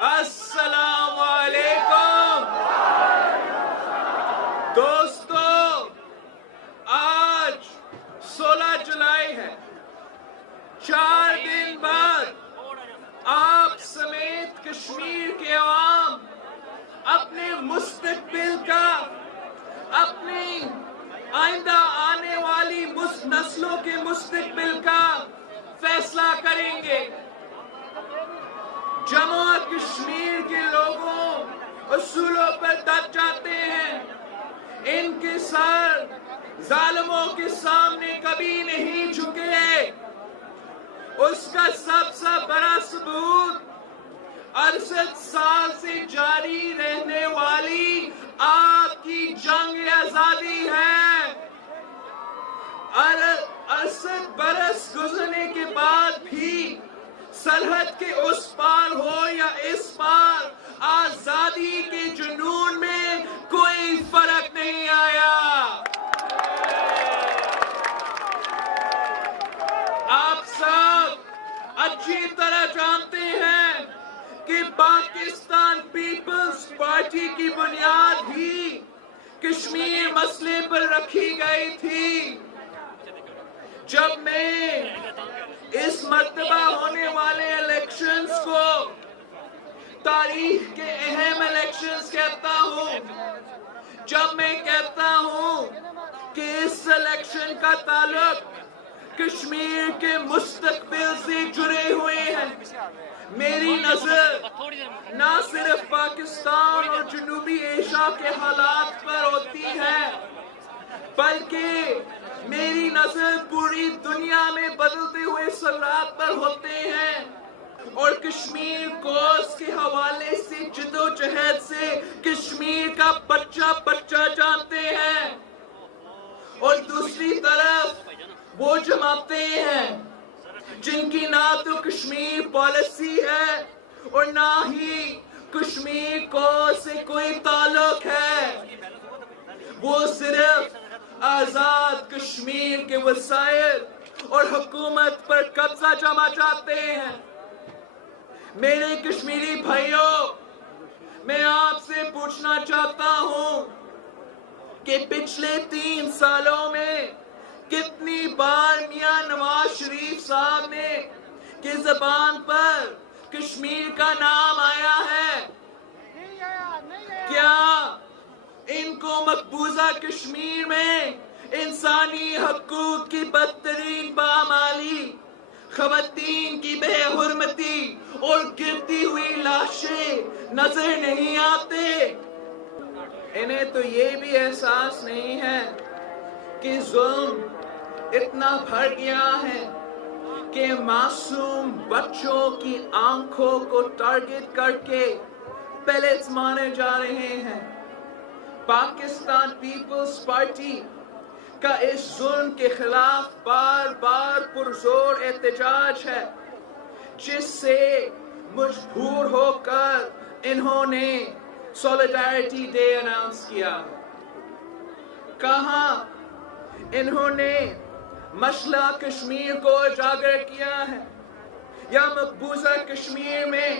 السلام علیکم دوستو، آج 16 جولائی ہے۔ 4 دن بعد آپ سمیت کشمیر کے عوام اپنے مستقبل کا، اپنی آئندہ آنے والی نسلوں کے مستقبل کا فیصلہ کریں گے۔ جموں و کشمیر کے لوگوں اصولوں پر ڈٹ جاتے ہیں، ان کے سر ظالموں کے سامنے کبھی نہیں جھکے۔ اس کا سب سے بڑا ثبوت 68 سال سے جاری رہنے والی آپ کی جنگ آزادی ہے۔ 68 برس گزرنے کے بعد بھی سرحد کے اس پار ہو یا اس پار، آزادی کے جنون میں کوئی فرق نہیں آیا۔ آپ سب اچھی طرح جانتے ہیں کہ پاکستان پیپلز پارٹی کی بنیاد ہی کشمیر مسئلے پر رکھی گئی تھی۔ جب میں اس مرتبہ ہونے والے الیکشنز کو تاریخ کے اہم الیکشنز کہتا ہوں، جب میں کہتا ہوں کہ اس الیکشن کا تعلق کشمیر کے مستقبل سے جڑے ہوئے ہیں، میری نظر نہ صرف پاکستان اور جنوبی ایشیا کے حالات پر ہوتی ہے، بلکہ میری نظر پوری دنیا میں بدلتے ہوئے سرات پر ہوتے ہیں، اور کشمیر کو اس کے حوالے سے جدوجہد سے کشمیر کا بچہ بچہ جانتے ہیں۔ اور دوسری طرف وہ جماعتیں ہیں جن کی نہ تو کشمیر پالیسی ہے اور نہ ہی کشمیر کو سے کوئی تعلق ہے، وہ صرف آزاد کشمیر کے وسائل اور حکومت پر قبضہ جما چاہتے ہیں۔ میرے کشمیری بھائیوں، میں آپ سے پوچھنا چاہتا ہوں کہ پچھلے 3 سالوں میں کتنی بار میاں نواز شریف صاحب نے کی زبان پر کشمیر کا نام آیا ہے؟ کیا ان کو مقبوضہ کشمیر میں انسانی حقوق کی بدترین پامالی، خواتین کی بے حرمتی اور گرتی ہوئی لاشیں نظر نہیں آتے؟ انہیں تو یہ بھی احساس نہیں ہے کہ ظلم اتنا بڑھ گیا ہے کہ معصوم بچوں کی آنکھوں کو ٹارگٹ کر کے پیلٹس مارے جا رہے ہیں۔ پاکستان پیپلز پارٹی کا اس ظلم کے خلاف بار بار پرزور احتجاج ہے، جس سے مجبور ہو کر انہوں نے سولیڈارٹی ڈے اناؤنس کیا۔ کہاں انہوں نے مسئلہ کشمیر کو اجاگر کیا ہے یا مقبوضہ کشمیر میں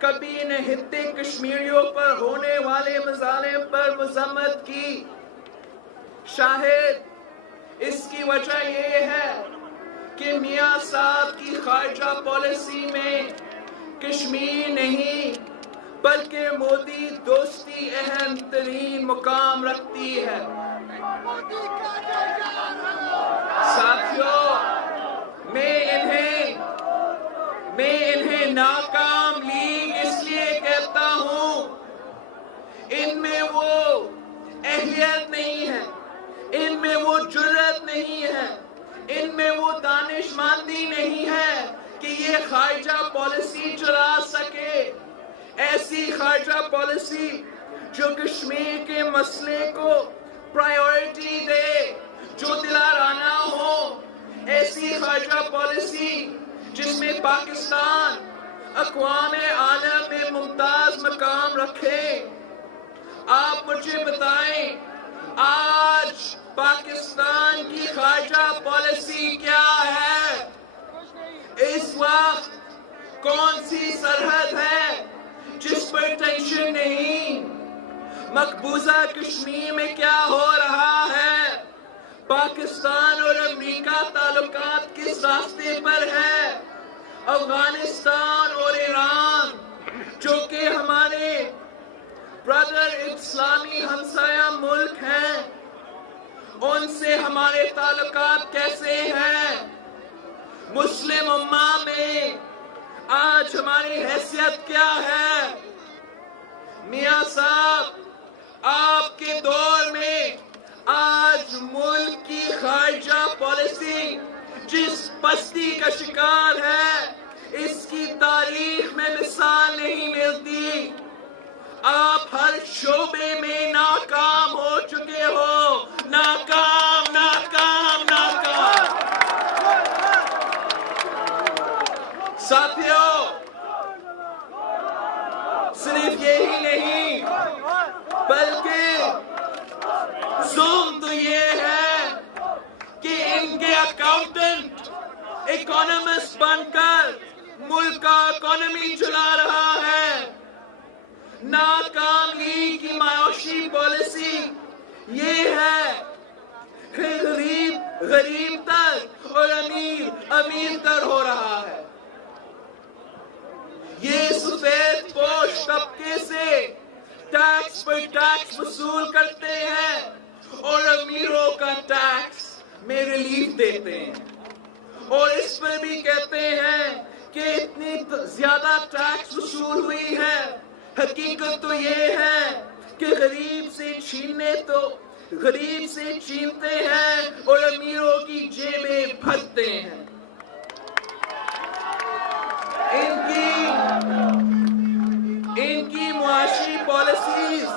کبھی نہتے کشمیریوں پر ہونے والے مظالم پر مذمت کی؟ شاید اس کی وجہ یہ ہے کہ میاں صاحب کی خارجہ پالیسی میں کشمیر نہیں بلکہ مودی دوستی اہم ترین مقام رکھتی ہے۔ ساتھیوں، میں انہیں ناکام لیگ اس لیے کہتا ہوں، ان میں وہ اہلیت نہیں ہے، ان میں وہ جرأت نہیں ہے، ان میں وہ دانشمندی نہیں ہے کہ یہ خارجہ پالیسی چلا سکے، ایسی خارجہ پالیسی جو کشمیر کے مسئلے کو پرائیورٹی دے، جو دلارانہ ہو، ایسی خارجہ پالیسی جس میں پاکستان اقوام عالم میں ممتاز مقام رکھے۔ آپ مجھے بتائیں، آج پاکستان کی خارجہ پالیسی کیا ہے؟ اس وقت کون سی سرحد ہے مقبوضہ کشمیر میں کیا ہو رہا ہے؟ پاکستان اور امریکہ تعلقات کس راستے پر ہے؟ افغانستان اور ایران جو کہ ہمارے برادر اسلامی ہمسایہ ملک ہیں، ان سے ہمارے تعلقات کیسے ہیں؟ مسلم امہ میں آج ہماری حیثیت کیا ہے؟ میاں صاحب، آپ کے دور میں آج ملک کی خارجہ پالیسی جس پستی کا شکار ہے، اس کی تاریخ میں مثال نہیں ملتی۔ آپ ہر شعبے میں ناکام ہو چکے ہو، ناکام ناکام ناکام۔ ساتھیو، صرف یہی نہیں بلکہ ظلم تو یہ ہے کہ ان کے اکاؤنٹنٹ اکانومسٹ بن کر ملک کا اکانومی چلا رہا ہے۔ ناکام لیگ کی معاشی پالیسی یہ ہے کہ غریب غریب تر اور امیر امیر تر ہو رہا ہے۔ یہ سفید پوش طبقے سے ٹیکس پر ٹیکس وصول کرتے ہیں اور امیروں کا ٹیکس میں ریلیف دیتے ہیں، اور اس پر بھی کہتے ہیں کہ اتنی زیادہ ٹیکس وصول ہوئی ہے۔ حقیقت تو یہ ہے کہ غریب سے چھینتے ہیں اور امیروں کی جیبیں بھرتے ہیں۔ ان کی معاشی پالیسیز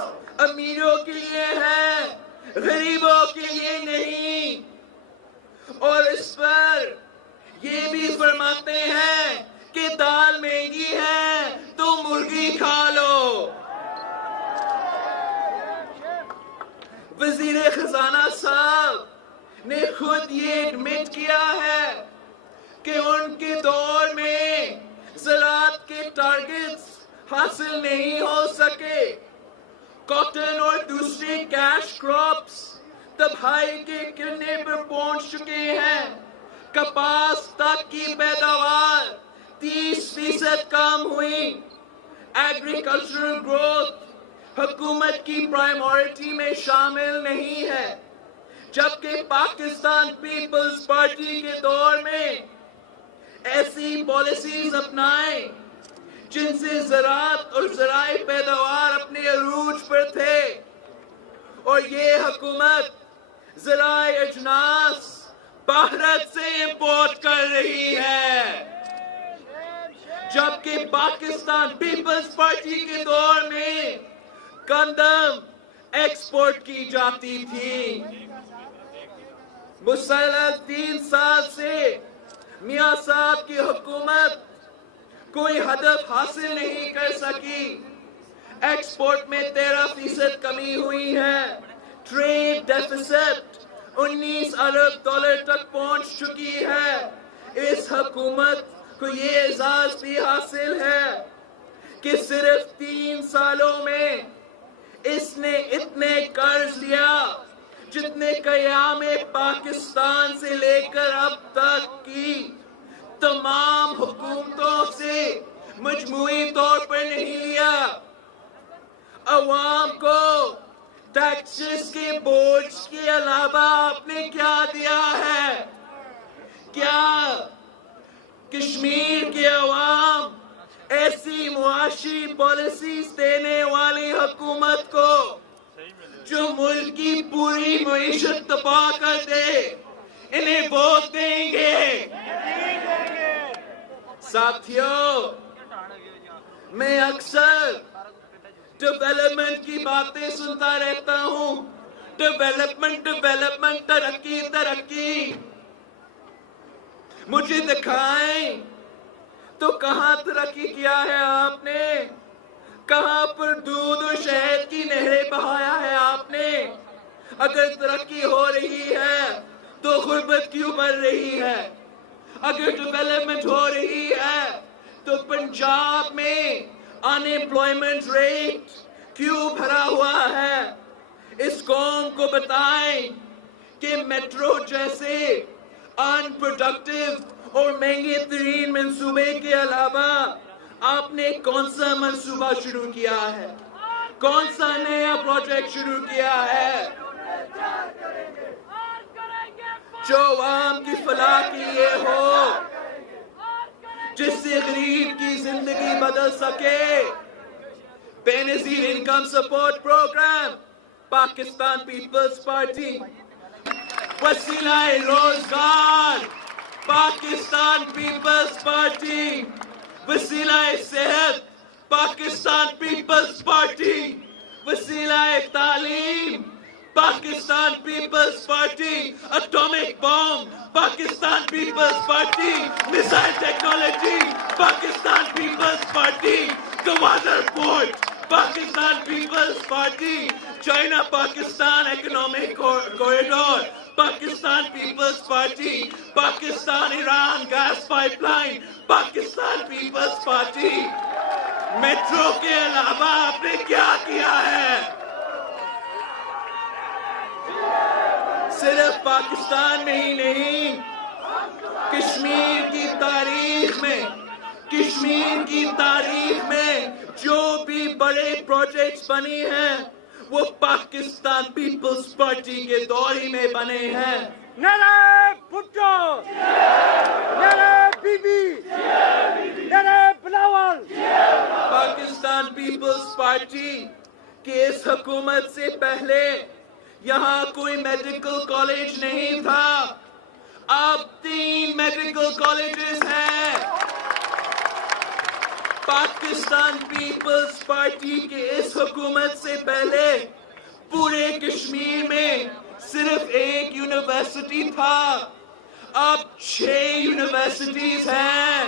امیروں کے لیے ہیں، غریبوں کے لیے نہیں۔ اور اس پر یہ بھی فرماتے ہیں کہ دال مہنگی ہے تو مرغی کھا لو۔ وزیر خزانہ صاحب نے خود یہ ایڈمٹ کیا ہے کہ ان کے دور میں زراعت کے ٹارگٹس حاصل نہیں ہو سکے۔ کاٹن اور دوسری کیش کراپس تباہی کے کنارے پر پہنچ چکے ہیں۔ کپاس تک کی پیداوار 30% کم ہوئی۔ ایگریکلچرل گروتھ حکومت کی پرائیورٹی میں شامل نہیں ہے، جبکہ پاکستان پیپلز پارٹی کے دور میں ایسی پالیسیز اپنائیں جن سے زراعت اور زرعی پیداوار اپنے عروج پر تھے، اور یہ حکومت زرعی اجناس بھارت سے امپورٹ کر رہی ہے، جبکہ پاکستان پیپلز پارٹی کے دور میں گندم ایکسپورٹ کی جاتی تھی۔ مسلسل 3 سال سے میاں صاحب کی حکومت کوئی ہدف حاصل نہیں کر سکی۔ ایکسپورٹ میں 13% کمی ہوئی ہے۔ ٹریڈ ڈیفیسٹ 19 ارب ڈالر تک پہنچ چکی ہے۔ اس حکومت کو یہ اعزاز بھی حاصل ہے کہ صرف 3 سالوں میں اس نے اتنے قرض لیا جتنے قیام پاکستان سے لے کر اب تک کی تمام حکومتوں سے مجموعی طور پر نہیں لیا۔ عوام کو ٹیکسز کے بوجھ کے علاوہ آپ نے کیا دیا ہے؟ کیا کشمیر کے عوام ایسی معاشی پالیسیز دینے والی حکومت کو جو ملک کی پوری معیشت تباہ کر دے انہیں ووٹ دیں گے؟ ساتھیو، میں اکثر ڈیولپمنٹ کی باتیں سنتا رہتا ہوں، ڈیولپمنٹ، ترقی ترقی۔ مجھے دکھائیں تو کہاں ترقی کیا ہے آپ نے؟ کہاں پر دودھ اور شہد کی نہریں بہایا ہے آپ نے؟ اگر ترقی ہو رہی ہے تو غربت کیوں بڑھ رہی ہے؟ اگر ڈیولپمنٹ ہو رہی ہے تو پنجاب میں ان ایمپلائمنٹ ریٹ کیوں بھرا ہوا ہے؟ اس قوم کو بتائیں کہ میٹرو جیسے ان پروڈکٹیو اور مہنگے ترین منصوبے کے علاوہ آپ نے کون سا منصوبہ شروع کیا ہے؟ کون سا نیا پروجیکٹ شروع کیا ہے جو عوام کی فلاح کے لیے ہو، جس سے غریب کی زندگی بدل سکے؟ Benazir income support programme, Pakistan Peoples Party. وسیلہ روزگار، پاکستان پیپلز پارٹی. وسیلہ صحت، پاکستان پیپلز پارٹی. وسیلہ تعلیم، Pakistan Peoples Party. Atomic bomb, Pakistan Peoples Party. Missile technology, Pakistan Peoples Party. Gwadar port, Pakistan Peoples Party. China Pakistan economic corridor, Pakistan Peoples Party. Pakistan Iran gas pipeline, Pakistan Peoples Party. Metro کے علاوہ آپ نے کیا کیا ہے؟ صرف پاکستان میں ہی نہیں، کشمیر کی تاریخ میں جو بھی بڑے پروجیکٹس بنے ہیں وہ پاکستان پیپلز پارٹی کے دور ہی میں بنے ہیں. نعرہ بھٹو، نعرہ بی بی، نعرہ بلاول. پاکستان پیپلز پارٹی کی اس حکومت سے پہلے یہاں کوئی میڈیکل کالج نہیں تھا. اب 3 میڈیکل کالجز ہیں. پاکستان پیپلز پارٹی کی اس حکومت سے پہلے پورے کشمیر میں صرف 1 یونیورسٹی تھا. اب 6 یونیورسٹیز ہیں.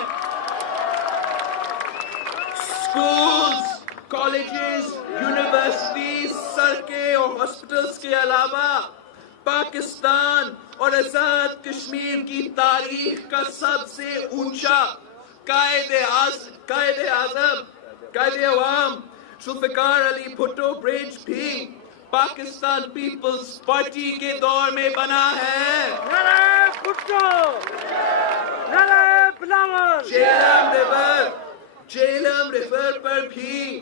اسکولز، کالجز، یونیورسٹیز، سڑکیں اور ہاسپٹلز کے علاوہ پاکستان اور آزاد کشمیر کی تاریخ کا سب سے اونچا قائد عوام ذوالفقار علی بھٹو برج بھی پاکستان پیپلز پارٹی کے دور میں بنا ہے. نعرہ بھٹو، نعرہ بلاول. جہلم ریور پر بھی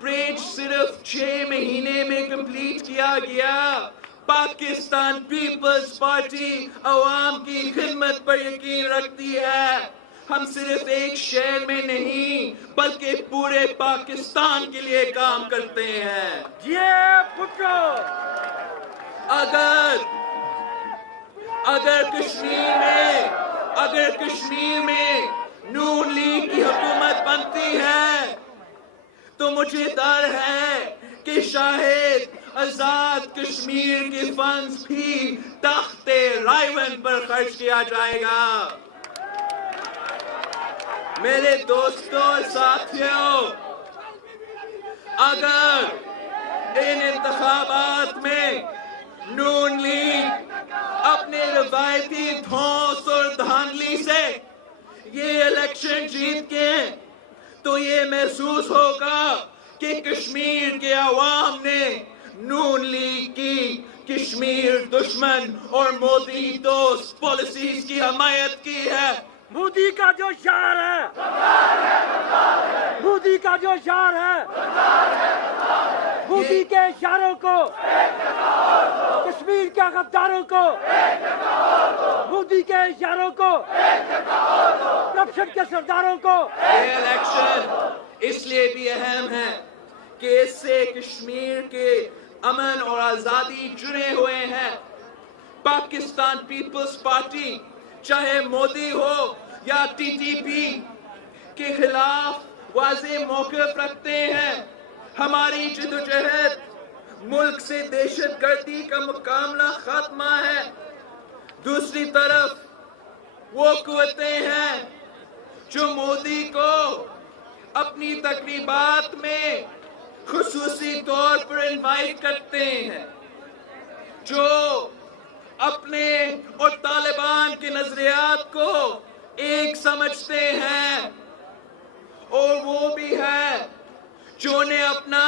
برج صرف 6 مہینے میں کمپلیٹ کیا گیا. پاکستان پیپلز پارٹی عوام کی خدمت پر یقین رکھتی ہے. ہم صرف ایک شہر میں نہیں بلکہ پورے پاکستان کے لیے کام کرتے ہیں. بھٹو. اگر کشمیر میں نون لیگ کی حکومت بنتی ہے تو مجھے ڈر ہے کہ شاید آزاد کشمیر کے فنڈز بھی تخت رائیون پر خرچ کیا جائے گا. میرے دوستوں اور ساتھیوں، اگر ان انتخابات میں نون لیگ اپنے روایتی دھوس اور دھاندلی سے یہ الیکشن جیت کے تو یہ محسوس ہوگا کہ کشمیر کے عوام نے نون لیگ کی کشمیر دشمن اور مودی دوست پالیسیز کی حمایت کی ہے. مودی کا جو شعار ہے، مودی کا جو شعار ہے، مودی کے اشاروں کو، کشمیر کے غداروں کو، مودی کے اشاروں کو، کرپشن کے سرداروں کو. یہ الیکشن اس لیے بھی اہم ہے کہ اس سے کشمیر کے امن اور آزادی جڑے ہوئے ہیں. پاکستان پیپلز پارٹی چاہے مودی ہو یا ٹی ٹی پی کے خلاف واضح موقف رکھتے ہیں. ہماری جدوجہد ملک سے دہشت گردی کا مکمل خاتمہ ہے. دوسری طرف وہ قوتیں ہیں جو مودی کو اپنی تقریبات میں خصوصی طور پر انوائٹ کرتے ہیں، جو اپنے اور طالبان کے نظریات کو ایک سمجھتے ہیں، اور وہ بھی ہے جو نے اپنا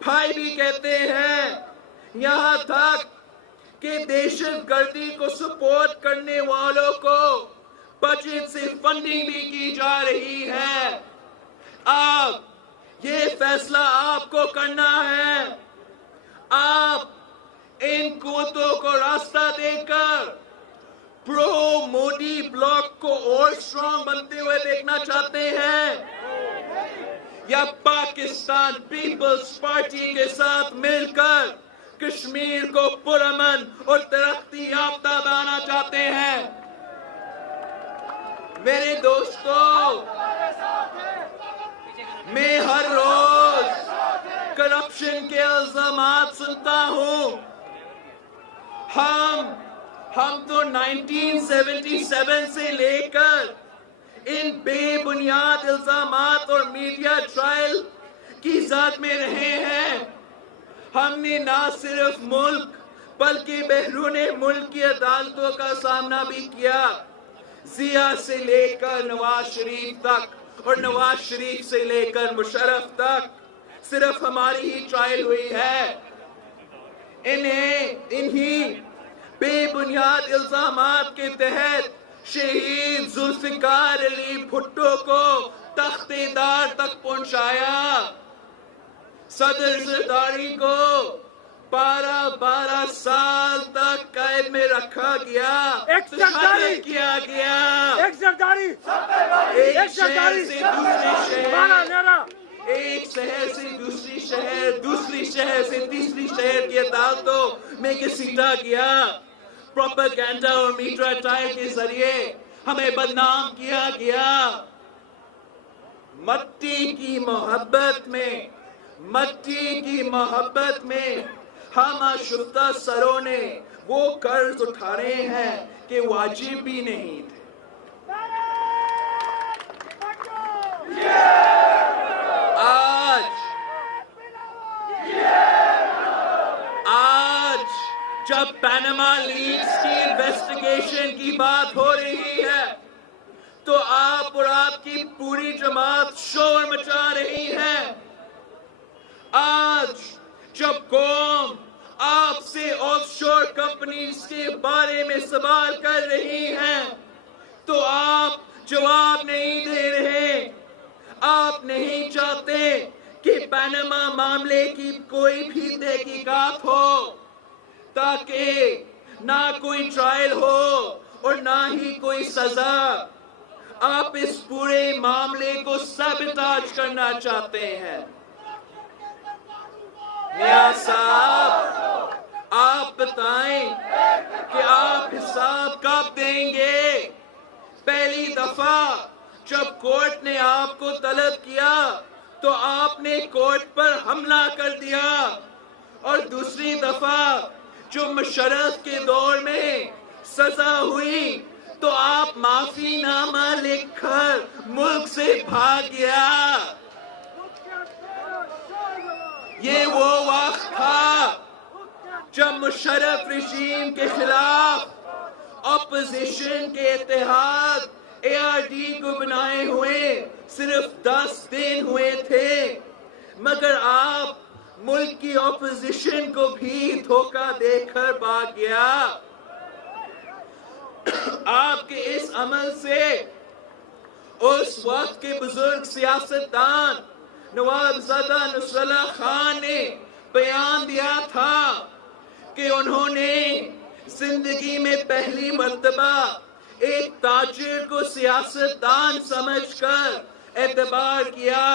بھائی بھی کہتے ہیں، یہاں تک کہ دہشت گردی کو سپورٹ کرنے والوں کو بجٹ سے فنڈنگ بھی کی جا رہی ہے۔ اب یہ فیصلہ آپ کو کرنا ہے۔ آپ ان قوتوں کو راستہ دے کر پرو مودی بلاک کو اور اسٹرانگ بنتے ہوئے دیکھنا چاہتے ہیں، یا پاکستان پیپلز پارٹی کے ساتھ مل کر کشمیر کو پرامن اور ترقی یافتہ بنانا چاہتے ہیں؟ میرے دوستو، میں ہر روز کرپشن کے الزامات سنتا ہوں۔ ہم تو 1977 سے لے کر ان بے بنیاد الزامات اور میڈیا ٹرائل کی زد میں رہے ہیں۔ ہم نے نہ صرف ملک بلکہ بیرون ملک کی عدالتوں کا سامنا بھی کیا، ضیاء سے لے کر نواز شریف تک اور نواز شریف سے لے کر مشرف تک صرف ہماری ہی ٹرائل ہوئی ہے۔ انہی بے بنیاد الزامات کے تحت شہید ذوالفقار علی بھٹو کو تخت دار تک پہنچایا، صدر زرداری کو 12 سال تک قید میں رکھا گیا، تشدد کیا گیا، ایک شہر سے دوسرے شہر، ایک شہر سے دوسری شہر، دوسری شہر سے تیسری شہر کی عدالتوں میں گھسیٹا گیا، پروپیگنڈا اور میڈیا ٹرائل کے ذریعے ہمیں بدنام کیا گیا۔ مٹی کی محبت میں ہم آشفتہ سروں نے وہ قرض اٹھا رہے ہیں کہ واجب بھی نہیں تھے۔ آج جب پیناما لیکس کی انویسٹیگیشن کی بات ہو رہی ہے تو آپ اور آپ کی پوری جماعت شور مچا رہی ہے۔ آج جب قوم آپ سے آف شور کمپنیز کے بارے میں سوال کر رہی ہے تو آپ جواب نہیں دے رہے۔ آپ نہیں چاہتے کہ پیناما معاملے کی کوئی بھی تحقیقات ہو، تاکہ نہ کوئی ٹرائل ہو اور نہ ہی کوئی سزا۔ آپ اس پورے معاملے کو سابوتاژ کرنا چاہتے ہیں۔ میاں صاحب، آپ بتائیں کہ آپ حساب کب دیں گے؟ پہلی دفعہ جب کورٹ نے آپ کو طلب کیا تو آپ نے کورٹ پر حملہ کر دیا، اور دوسری دفعہ جو مشرف کے دور میں سزا ہوئی تو آپ معافی نامہ لکھ کر ملک سے بھاگ گیا۔ یہ وہ وقت تھا جب مشرف رژیم کے خلاف اپوزیشن کے اتحاد ARD کو بنائے ہوئے صرف 10 دن ہوئے تھے، مگر آپ ملک کی اپوزیشن کو بھی دھوکہ دے کر بھاگ گیا۔ آپ کے اس عمل سے اس وقت کے بزرگ سیاستدان نواب زادہ نصر اللہ خان نے بیان دیا تھا کہ انہوں نے زندگی میں پہلی مرتبہ ایک تاجر کو سیاستدان سمجھ کر اعتبار کیا،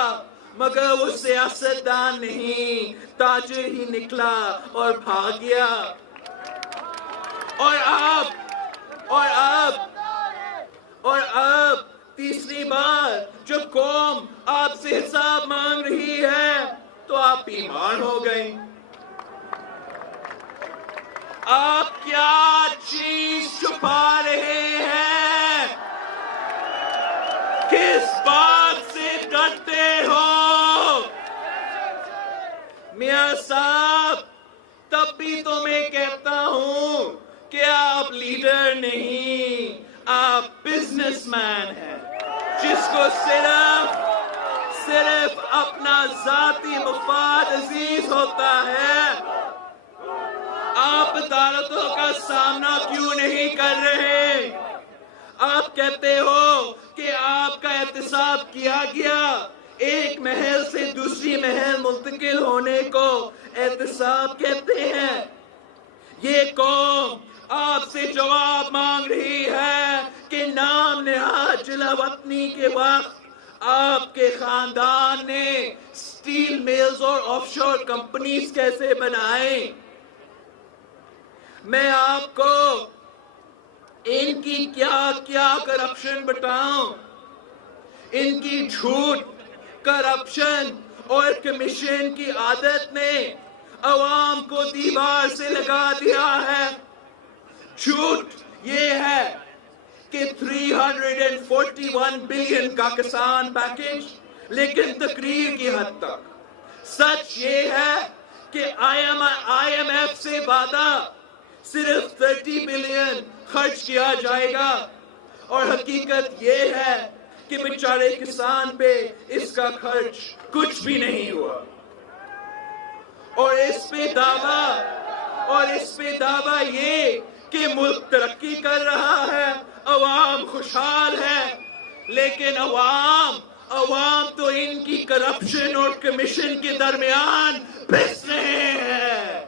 مگر وہ سیاستدان نہیں، تاجر ہی نکلا اور بھاگ گیا۔ اور اب تیسری بار جب قوم آپ سے حساب مانگ رہی ہے تو آپ بیمار ہو گئے۔ آپ کیا چیز چھپا رہے ہیں؟ کس بات سے ڈرتے ہو؟ میاں صاحب، تب بھی تو میں کہتا ہوں کہ آپ لیڈر نہیں، آپ بزنس مین ہیں، جس کو صرف اپنا ذاتی مفاد عزیز ہوتا ہے. آپ عدالتوں کا سامنا کیوں نہیں کر رہے؟ آپ کہتے ہو کہ آپ کا احتساب کیا گیا. ایک محل سے دوسری محل منتقل ہونے کو احتساب کہتے ہیں. یہ قوم آپ سے جواب مانگ رہی ہے کہ نام نہاد جلا وطنی کے وقت آپ کے خاندان نے سٹیل میلز اور آف شور کمپنیز کیسے بنائیں. میں آپ کو ان کی کیا کیا کرپشن بتاؤں. ان کی جھوٹ، کرپشن اور کمیشن کی عادت نے عوام کو دیوار سے لگا دیا ہے. جھوٹ یہ ہے کہ 341 بلین کا کسان پیکیج، لیکن تقریر کی حد تک. سچ یہ ہے کہ آئی ایم ایف سے وعدہ صرف 30 بلین خرچ کیا جائے گا، اور حقیقت یہ ہے کہ بیچارے کسان پہ اس کا خرچ کچھ بھی نہیں ہوا. اور اس پہ دعویٰ یہ کہ ملک ترقی کر رہا ہے، عوام خوشحال ہے. لیکن عوام تو ان کی کرپشن اور کمیشن کے درمیان پھنس رہے ہیں.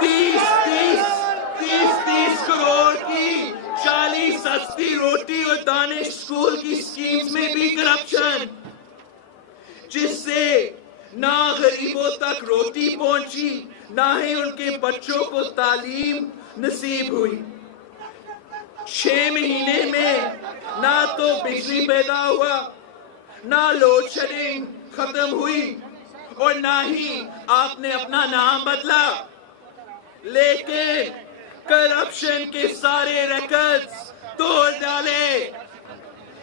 30 کروڑ کی 40 سستی روٹی اور دانش اسکول کی اسکیمز میں بھی کرپشن، جس سے نہ غریبوں تک روٹی پہنچی، نہ ہی ان کے بچوں کو تعلیم نصیب ہوئی. 6 مہینے میں نہ تو بجلی پیدا ہوا، نہ لوڈ شیڈنگ ختم ہوئی، اور نہ ہی آپ نے اپنا نام بدلا. لیکن کرپشن کے سارے ریکارڈز توڑ ڈالے.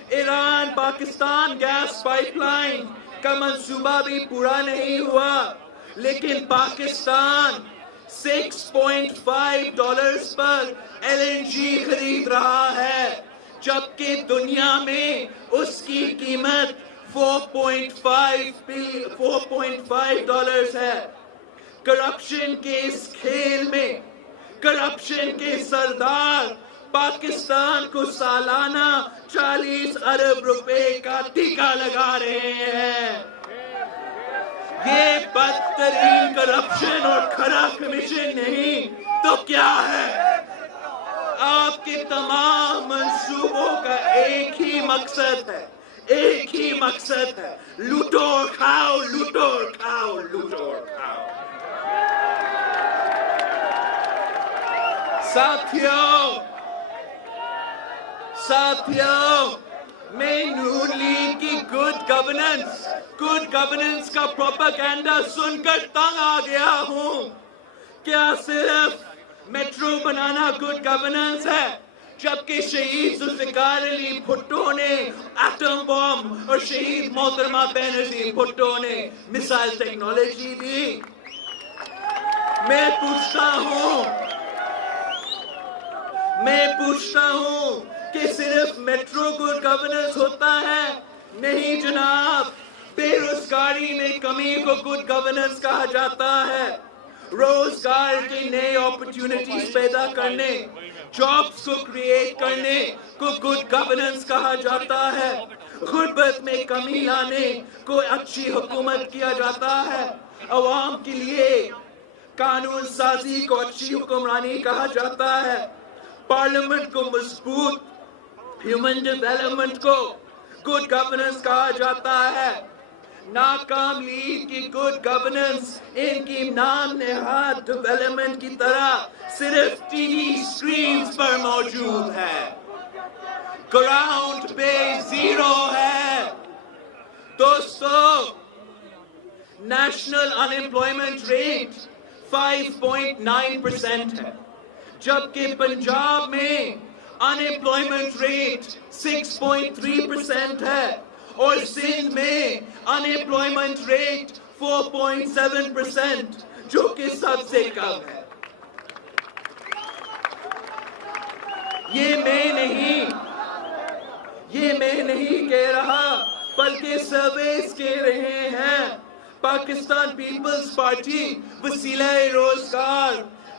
Iran Pakistan gas pipeline کا منصوبہ بھی پورا نہیں ہوا، لیکن پاکستان $6.5 پر LNG خرید رہا ہے، جبکہ دنیا میں اس کی قیمت $4.5 ہے. کرپشن کے اس کھیل میں کرپشن کے سردار پاکستان کو سالانہ 40 ارب روپے کا ٹیکہ لگا رہے ہیں. یہ بدترین کرپشن اور کھرا کمیشن نہیں تو کیا ہے؟ آپ کے تمام منصوبوں کا ایک ہی مقصد ہے، لوٹو اور کھاؤ، لوٹو اور کھاؤ، لوٹو اور کھاؤ. ساتھیوں، میں نون لیگ کی گڈ گورننس کا پروپیگنڈا سن کر تنگ آ گیا ہوں. کیا صرف میٹرو بنانا گڈ گورننس ہے، جبکہ شہید ذوالفقار علی بھٹو نے ایٹم بم اور شہید محترمہ بینظیر بھٹو نے میزائل ٹیکنالوجی دی؟ میں پوچھتا ہوں کہ صرف میٹرو گڈ گورننس ہوتا ہے؟ نہیں جناب. بے روزگاری میں کمی کو گڈ گورننس کہا جاتا ہے. روزگار کی نئی اپرچونٹیز پیدا کرنے، جابز کو کریٹ کرنے کو گڈ گورننس کہا جاتا ہے. غربت میں کمی لانے کو اچھی حکومت کیا جاتا ہے. عوام کے لیے قانون سازی کو اچھی حکمرانی کہا جاتا ہے. پارلیمنٹ کو مضبوط، ہیومن ڈیولپمنٹ کو گڈ گورننس کہا جاتا ہے. ناکام لیگ کی گڈ گورننس ان کی نام نہاد ڈیولپمنٹ کی طرح صرف ٹی وی اسکرینز پر موجود ہے، گراؤنڈ پہ زیرو ہے. دوستو، نیشنل ان ایمپلائمنٹ ریٹ 5.9% ہے، جبکہ پنجاب میں ان ایمپلائمنٹ ریٹ 6.3% ہے، اور سندھ میں ان ایمپلائمنٹ ریٹ 4.7%، جو کہ سب سے کم ہے. یہ میں نہیں، یہ میں نہیں کہہ رہا بلکہ سرویز کہہ رہے ہیں۔ پاکستان پیپلز پارٹی وسیلہ روزگار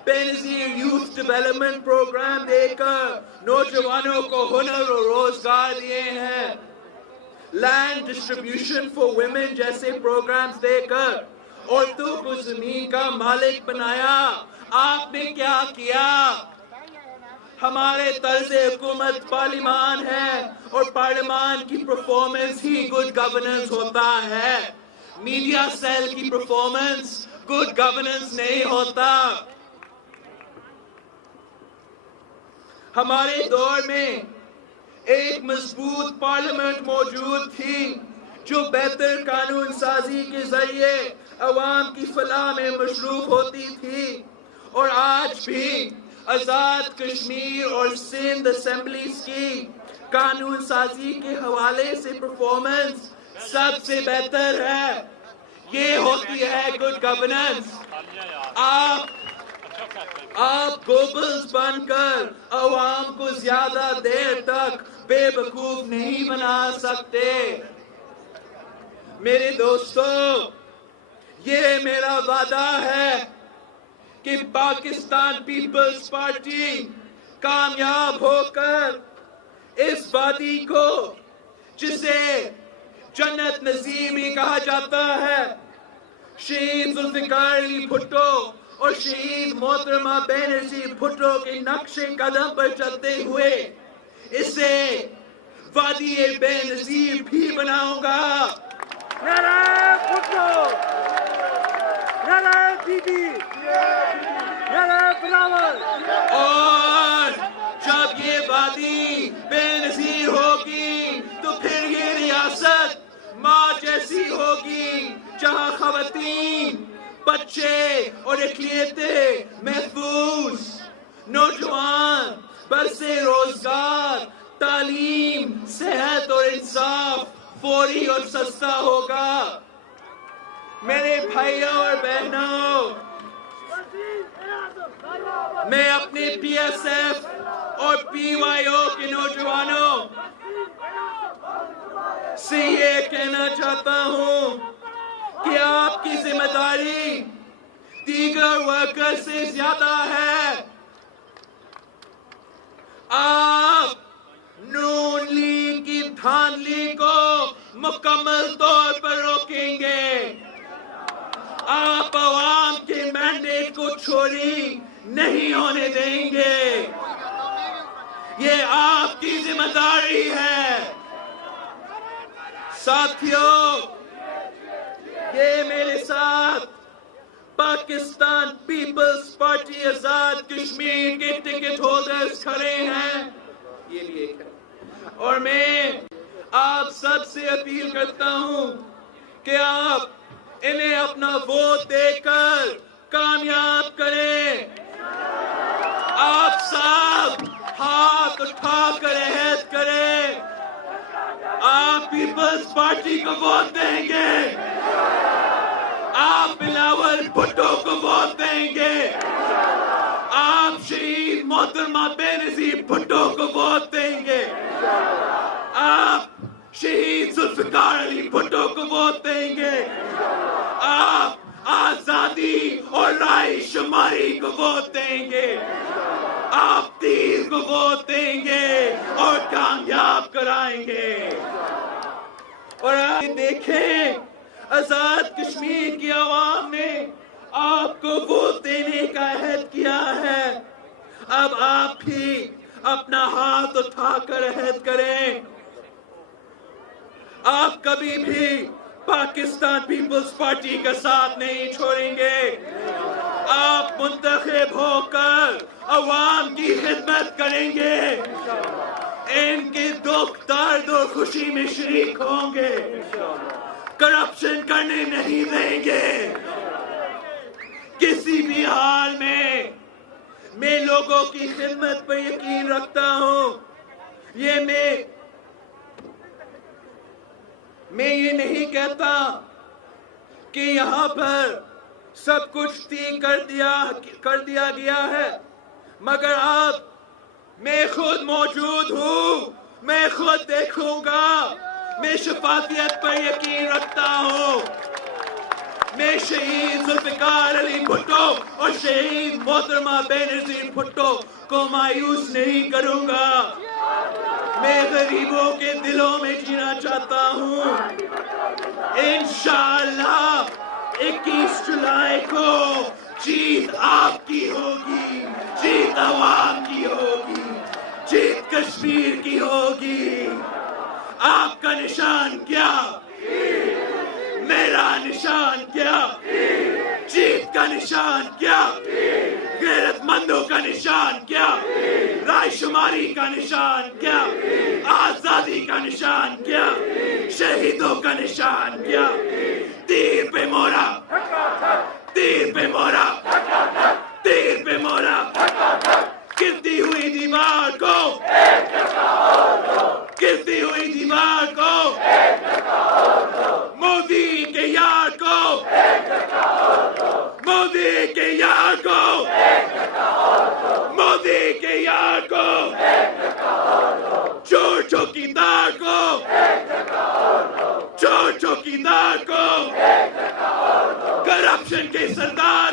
بے نظیر یوتھ ڈیولپمنٹ پروگرام دے کر نوجوانوں کو ہنر اور روزگار دیے ہیں۔ لینڈ ڈسٹریبیوشن فار ویمن جیسے پروگرامز دے کر عورتوں کو زمین کا مالک بنایا۔ آپ نے کیا کیا؟ ہمارے طرز حکومت پارلیمان ہے اور پارلیمان کی پرفارمنس ہی گڈ گورننس ہوتا ہے۔ میڈیا سیل کی پرفارمنس گڈ گورننس نہیں ہوتا۔ ہمارے دور میں ایک مضبوط پارلیمنٹ موجود تھی جو بہتر قانون سازی کے ذریعے عوام کی فلاح میں مصروف ہوتی تھی، اور آج بھی آزاد کشمیر اور سندھ اسمبلیز کی قانون سازی کے حوالے سے پرفارمنس سب سے بہتر ہے۔ یہ ہوتی ہے گڈ گورننس۔ آپ گوگلز بن کر عوام کو زیادہ دیر تک بے وقوف نہیں بنا سکتے۔ میرے دوستو، یہ میرا وعدہ ہے کہ پاکستان پیپلز پارٹی کامیاب ہو کر اس وادی کو، جسے جنت نظیمی کہا جاتا ہے، شہید ذوالفقار علی بھٹو اور شہید محترمہ بے نظیر بھٹو کے نقش قدم پر چلتے ہوئے اسے وادی بے نظیر بھی بناؤں گا۔ نعرہ بھٹو، نعرہ بی بی، نعرہ بلاول۔ اور جب یہ وادی بے نظیر ہوگی تو پھر یہ ریاست ماں جیسی ہوگی، جہاں خواتین، بچے اور اقلیتیں محفوظ، نوجوان برسے روزگار، تعلیم، صحت اور انصاف فوری اور سستا ہوگا۔ میرے بھائیوں اور بہنوں، میں اپنے پی ایس ایف اور پی وائی او کے نوجوانوں سے یہ کہنا چاہتا ہوں کہ آپ کی ذمہ داری دیگر ورکر سے زیادہ ہے۔ آپ نون لیگ کی دھاندلی کو مکمل طور پر روکیں گے۔ آپ عوام کے مینڈیٹ کو چوری نہیں ہونے دیں گے۔ یہ آپ کی ذمہ داری ہے۔ ساتھیوں، یہ میرے ساتھ پاکستان پیپلز پارٹی آزاد کشمیر کے ٹکٹ ہولڈرز کھڑے ہیں، یہ بھی ایک ہے، اور میں آپ سب سے اپیل کرتا ہوں کہ آپ انہیں اپنا ووٹ دے کر کامیاب کریں۔ آپ سب ہاتھ اٹھا کر عہد کریں، آپ پیپلز پارٹی کو ووٹ دیں گے، آپ بلاول بھٹو کو ووٹ دیں گے، آپ شہید محترمہ بے نظیر بھٹو کو ووٹ دیں گے، آپ شہید ذوالفقار علی بھٹو کو ووٹ دیں گے، آپ آزادی اور رائے شماری کو ووٹ دیں گے، آپ تیر کو ووٹ دیں گے اور کامیاب کرائیں گے۔ اور آپ دیکھیں، آزاد کشمیر کی عوام نے آپ کو ووٹ دینے کا عہد کیا ہے۔ اب آپ بھی اپنا ہاتھ اٹھا کر عہد کریں، آپ کبھی بھی پاکستان پیپلز پارٹی کا ساتھ نہیں چھوڑیں گے۔ آپ منتخب ہو کر عوام کی خدمت کریں گے، ان کے دکھ درد اور خوشی میں شریک ہوں گے، کرپشن کرنے نہیں دیں گے۔ کسی بھی حال میں لوگوں کی خدمت پر یقین رکھتا ہوں۔ میں یہ نہیں کہتا کہ یہاں پر سب کچھ ٹھیک کر دیا گیا ہے، مگر اب میں خود موجود ہوں میں خود دیکھوں گا. میں شفافیت پر یقین رکھتا ہوں. میں شہید ذوالفقار علی بھٹو اور شہید محترمہ بینظیر بھٹو کو مایوس نہیں کروں گا. میں غریبوں کے دلوں میں جینا چاہتا ہوں. انشاءاللہ 21 جولائی کو جیت آپ کی ہوگی, جیت عوام کی ہوگی, جیت کشمیر کی ہوگی. آپ کا نشان کیا؟ میرا نشان کیا؟ جیت کا نشان کیا؟ غیرت مندوں کا نشان کیا؟ رائے شماری کا نشان کیا؟ آزادی کا نشان کیا؟ شہیدوں کا نشان کیا؟ تیر پہ مورا, تیر پہ مورا, تیر پہ مورا. گرتی ہوئی دیوار کو, گرتی ہوئی دیوار کو, مودی کے یار کو, مودی کے یار کو, مودی کے یار کو, چور چوکیدار کو, چور چوکیدار کو, کرپشن کے سردار